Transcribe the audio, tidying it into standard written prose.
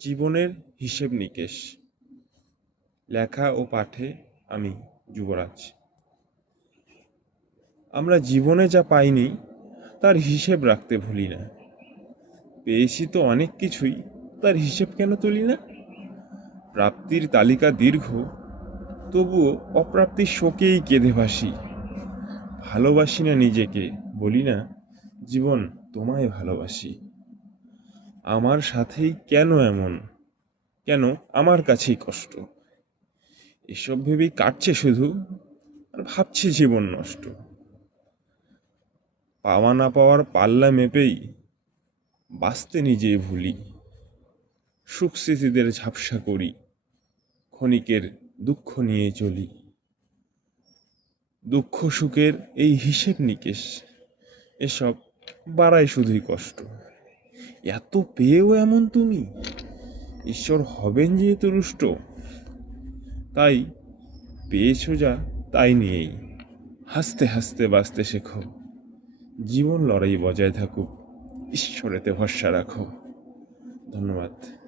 জীবনের হিসেব নিকেশ। লেখা ও পাঠে আমি যুবরাজ। আমরা জীবনে যা পাইনি তার হিসেব রাখতে ভুলি না। পেয়েছি তো অনেক কিছুই, তার হিসেব কেন তুলি না? প্রাপ্তির তালিকা দীর্ঘ, তবুও অপ্রাপ্তির শোকেই কেঁদে ভাসি। ভালোবাসি না নিজেকে, বলি না জীবন তোমায় ভালোবাসি। আমার সাথেই কেন এমন, কেন আমার কাছেই কষ্ট? এসব ভেবেই কাটছে শুধু, আর ভাবছি জীবন নষ্ট। পাওয়া না পাওয়ার পাল্লা মেপেই বাঁচতে নিজেই ভুলি। সুখ স্মৃতিদের ঝাপসা করি, ক্ষণিকের দুঃখ নিয়ে চলি। দুঃখ সুখের এই হিসেব নিকেশ, এসব বাড়ায় শুধুই কষ্ট। এত পেয়েও এমন তুমি, ঈশ্বর হবেন যেহেতু রুষ্ট। তাই পেয়েছো যা তাই নিয়েই হাসতে হাসতে বাঁচতে শেখো। জীবন লড়াই বজায় থাকুক, ঈশ্বরেতে ভরসা রাখো। ধন্যবাদ।